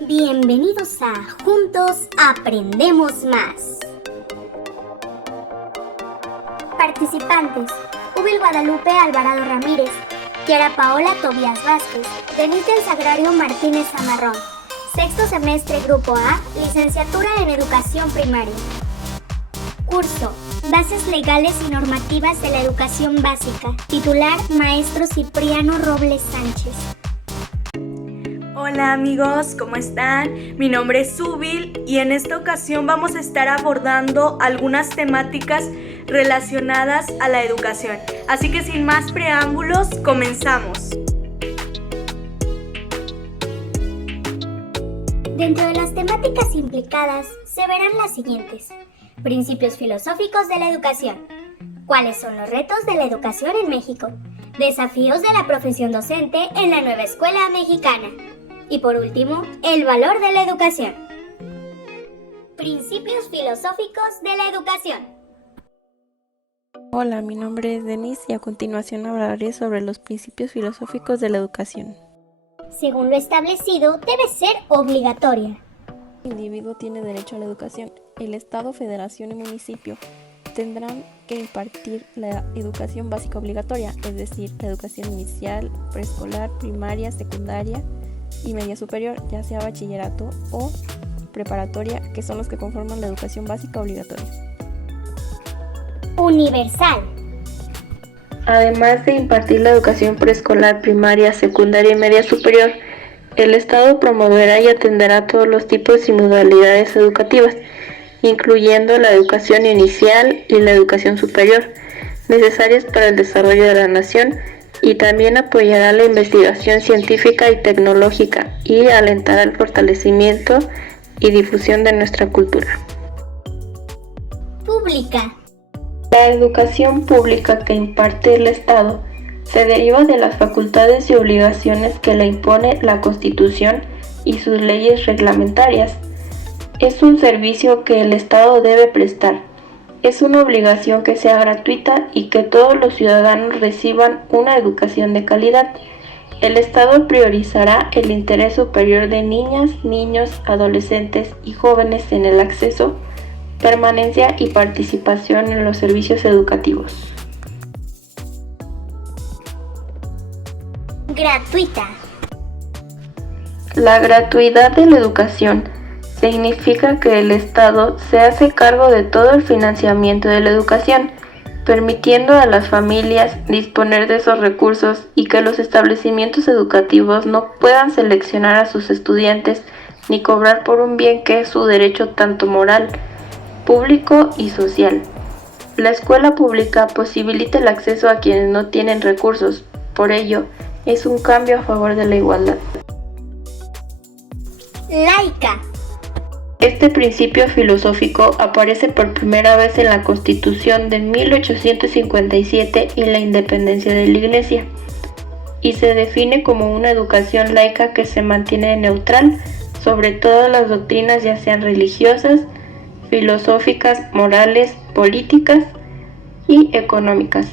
Bienvenidos a Juntos Aprendemos Más. Participantes: Ubil Guadalupe Alvarado Ramírez, Kiara Paola Tobías Vázquez, Denise del Sagrario Martínez Zamarrón. Sexto semestre Grupo A, Licenciatura en Educación Primaria. Curso: Bases Legales y Normativas de la Educación Básica. Titular: Maestro Cipriano Robles Sánchez. Hola amigos, ¿cómo están? Mi nombre es Ubil y en esta ocasión vamos a estar abordando algunas temáticas relacionadas a la educación. Así que sin más preámbulos, comenzamos. Dentro de las temáticas implicadas se verán las siguientes: principios filosóficos de la educación, cuáles son los retos de la educación en México, desafíos de la profesión docente en la nueva escuela mexicana y por último, el valor de la educación. Principios filosóficos de la educación. Hola, mi nombre es Denise y a continuación hablaré sobre los principios filosóficos de la educación. Según lo establecido, debe ser obligatoria. El individuo tiene derecho a la educación. El Estado, Federación y municipio tendrán que impartir la educación básica obligatoria, es decir, la educación inicial, preescolar, primaria, secundaria y media superior, ya sea bachillerato o preparatoria, que son los que conforman la educación básica obligatoria. Universal. Además de impartir la educación preescolar, primaria, secundaria y media superior, el Estado promoverá y atenderá todos los tipos y modalidades educativas, incluyendo la educación inicial y la educación superior, necesarias para el desarrollo de la nación, y también apoyará la investigación científica y tecnológica y alentará el fortalecimiento y difusión de nuestra cultura. Pública. La educación pública que imparte el Estado se deriva de las facultades y obligaciones que le impone la Constitución y sus leyes reglamentarias. Es un servicio que el Estado debe prestar. Es una obligación que sea gratuita y que todos los ciudadanos reciban una educación de calidad. El Estado priorizará el interés superior de niñas, niños, adolescentes y jóvenes en el acceso, permanencia y participación en los servicios educativos. Gratuita. La gratuidad de la educación significa que el Estado se hace cargo de todo el financiamiento de la educación, permitiendo a las familias disponer de esos recursos y que los establecimientos educativos no puedan seleccionar a sus estudiantes ni cobrar por un bien que es su derecho tanto moral, público y social. La escuela pública posibilita el acceso a quienes no tienen recursos, por ello es un cambio a favor de la igualdad. Laica. Este principio filosófico aparece por primera vez en la Constitución de 1857 y la independencia de la Iglesia, y se define como una educación laica que se mantiene neutral sobre todas las doctrinas, ya sean religiosas, filosóficas, morales, políticas y económicas.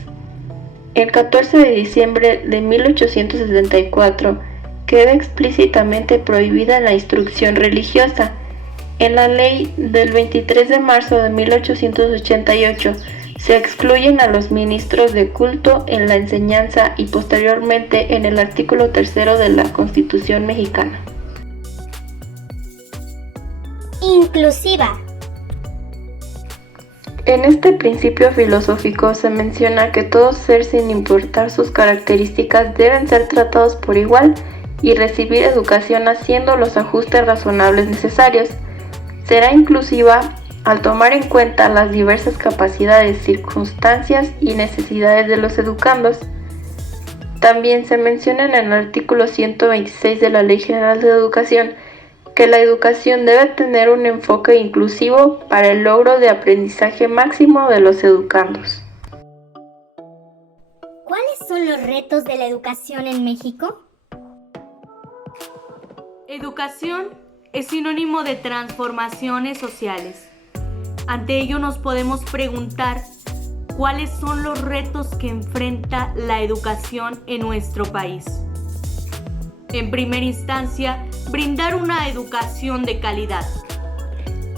El 14 de diciembre de 1874 queda explícitamente prohibida la instrucción religiosa. En la ley del 23 de marzo de 1888 se excluyen a los ministros de culto en la enseñanza y posteriormente en el artículo 3 de la Constitución mexicana. Inclusiva. En este principio filosófico se menciona que todo ser, sin importar sus características, deben ser tratados por igual y recibir educación haciendo los ajustes razonables necesarios. Será inclusiva al tomar en cuenta las diversas capacidades, circunstancias y necesidades de los educandos. También se menciona en el artículo 126 de la Ley General de Educación que la educación debe tener un enfoque inclusivo para el logro de aprendizaje máximo de los educandos. ¿Cuáles son los retos de la educación en México? Educación es sinónimo de transformaciones sociales. Ante ello nos podemos preguntar cuáles son los retos que enfrenta la educación en nuestro país. En primera instancia, brindar una educación de calidad.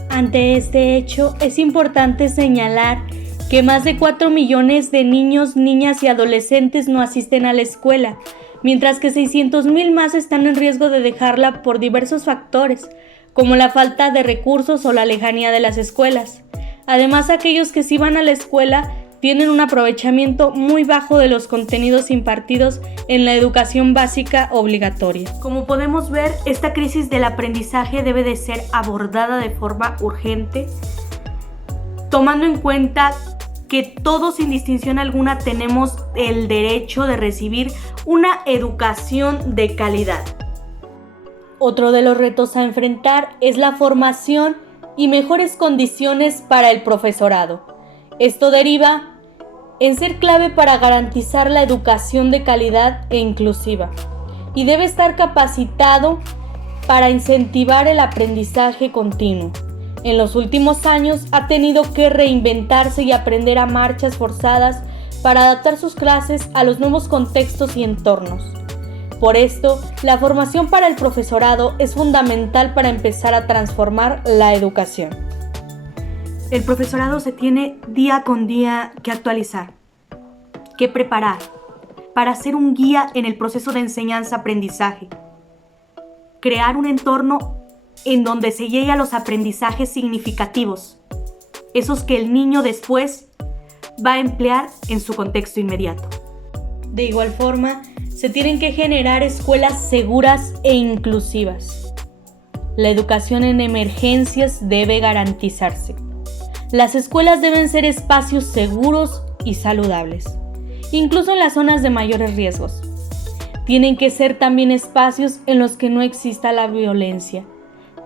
Ante este hecho, es importante señalar que más de 4 millones de niños, niñas y adolescentes no asisten a la escuela, mientras que 600,000 más están en riesgo de dejarla por diversos factores, como la falta de recursos o la lejanía de las escuelas. Además, aquellos que sí van a la escuela tienen un aprovechamiento muy bajo de los contenidos impartidos en la educación básica obligatoria. Como podemos ver, esta crisis del aprendizaje debe de ser abordada de forma urgente, tomando en cuenta que todos sin distinción alguna tenemos el derecho de recibir una educación de calidad. Otro de los retos a enfrentar es la formación y mejores condiciones para el profesorado. Esto deriva en ser clave para garantizar la educación de calidad e inclusiva, y debe estar capacitado para incentivar el aprendizaje continuo. En los últimos años ha tenido que reinventarse y aprender a marchas forzadas para adaptar sus clases a los nuevos contextos y entornos. Por esto, la formación para el profesorado es fundamental para empezar a transformar la educación. El profesorado se tiene día con día que actualizar, que preparar para ser un guía en el proceso de enseñanza-aprendizaje, crear un entorno en donde se llegue a los aprendizajes significativos, esos que el niño después va a emplear en su contexto inmediato. De igual forma, se tienen que generar escuelas seguras e inclusivas. La educación en emergencias debe garantizarse. Las escuelas deben ser espacios seguros y saludables, incluso en las zonas de mayores riesgos. Tienen que ser también espacios en los que no exista la violencia,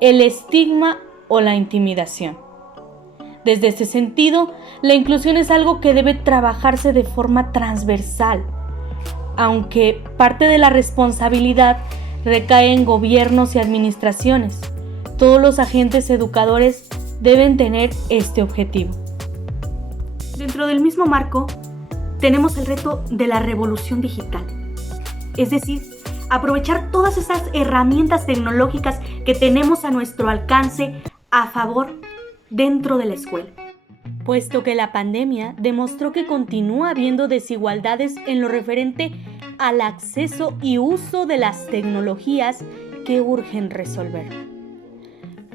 el estigma o la intimidación. Desde este sentido, la inclusión es algo que debe trabajarse de forma transversal, aunque parte de la responsabilidad recae en gobiernos y administraciones. Todos los agentes educadores deben tener este objetivo. Dentro del mismo marco, tenemos el reto de la revolución digital, es decir, aprovechar todas esas herramientas tecnológicas que tenemos a nuestro alcance a favor dentro de la escuela. Puesto que la pandemia demostró que continúa habiendo desigualdades en lo referente al acceso y uso de las tecnologías que urgen resolver.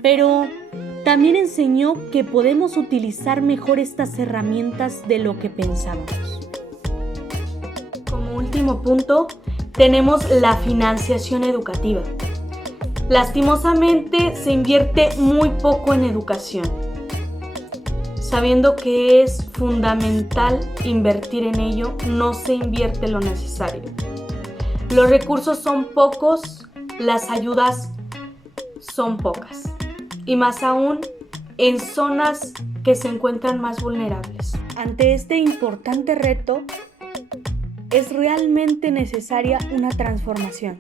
Pero también enseñó que podemos utilizar mejor estas herramientas de lo que pensábamos. Como último punto, tenemos la financiación educativa. Lastimosamente se invierte muy poco en educación, sabiendo que es fundamental invertir en ello, no se invierte lo necesario. Los recursos son pocos, las ayudas son pocas, y más aún en zonas que se encuentran más vulnerables. Ante este importante reto, es realmente necesaria una transformación.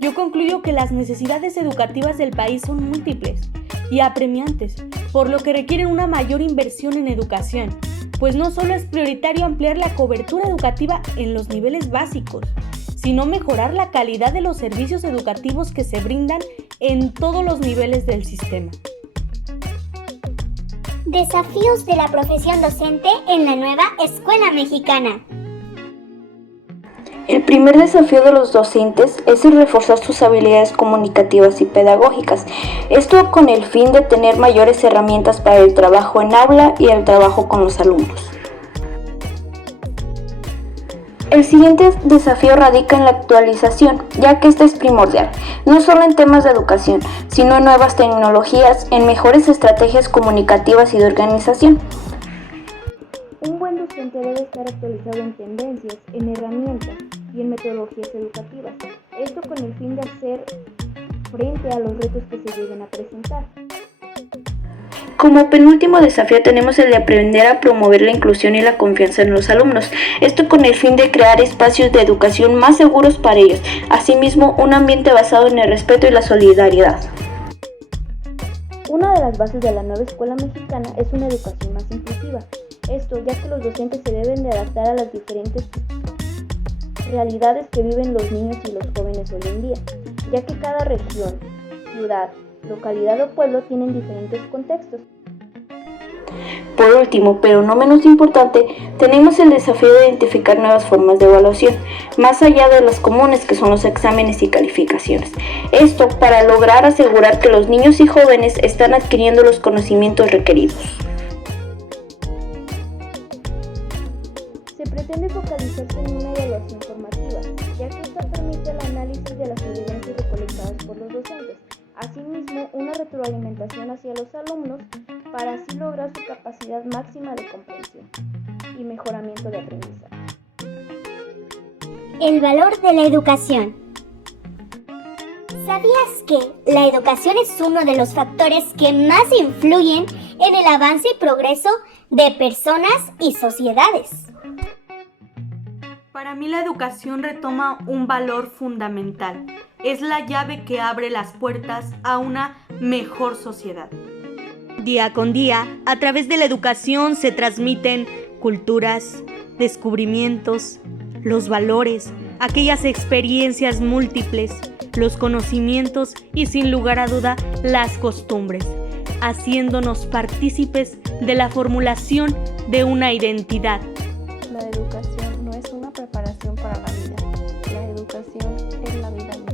Yo concluyo que las necesidades educativas del país son múltiples y apremiantes, por lo que requieren una mayor inversión en educación, pues no solo es prioritario ampliar la cobertura educativa en los niveles básicos, sino mejorar la calidad de los servicios educativos que se brindan en todos los niveles del sistema. Desafíos de la profesión docente en la nueva escuela mexicana. El primer desafío de los docentes es el reforzar sus habilidades comunicativas y pedagógicas, esto con el fin de tener mayores herramientas para el trabajo en aula y el trabajo con los alumnos. El siguiente desafío radica en la actualización, ya que esta es primordial, no solo en temas de educación, sino en nuevas tecnologías, en mejores estrategias comunicativas y de organización. Un buen docente debe estar actualizado en tendencias, en herramientas y en metodologías educativas, esto con el fin de hacer frente a los retos que se lleguen a presentar. Como penúltimo desafío tenemos el de aprender a promover la inclusión y la confianza en los alumnos, esto con el fin de crear espacios de educación más seguros para ellos, asimismo un ambiente basado en el respeto y la solidaridad. Una de las bases de la nueva escuela mexicana es una educación más inclusiva, esto ya que los docentes se deben de adaptar a las diferentes realidades que viven los niños y los jóvenes hoy en día. ya que cada región, ciudad, localidad o pueblo tienen diferentes contextos. Por último, pero no menos importante, tenemos el desafío de identificar nuevas formas de evaluación, más allá de las comunes que son los exámenes y calificaciones. Esto para lograr asegurar que los niños y jóvenes están adquiriendo los conocimientos requeridos. Se pretende focalizarse en una evaluación formativa, ya que esta permite el análisis de las evidencias recolectadas por los docentes. Asimismo, una retroalimentación hacia los alumnos para así lograr su capacidad máxima de comprensión y mejoramiento de aprendizaje. El valor de la educación. ¿Sabías que la educación es uno de los factores que más influyen en el avance y progreso de personas y sociedades? Para mí la educación retoma un valor fundamental. Es la llave que abre las puertas a una mejor sociedad. Día con día, a través de la educación se transmiten culturas, descubrimientos, los valores, aquellas experiencias múltiples, los conocimientos y sin lugar a duda las costumbres, haciéndonos partícipes de la formulación de una identidad. La educación no es una preparación para la vida, la educación es la vida misma.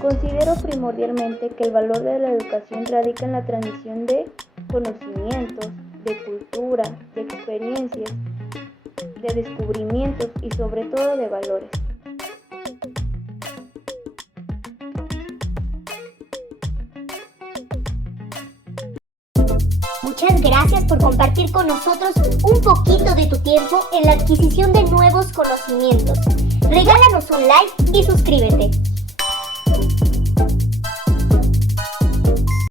Considero primordialmente que el valor de la educación radica en la transmisión de conocimientos, de cultura, de experiencias, de descubrimientos y sobre todo de valores. Muchas gracias por compartir con nosotros un poquito de tu tiempo en la adquisición de nuevos conocimientos. Regálanos un like y suscríbete.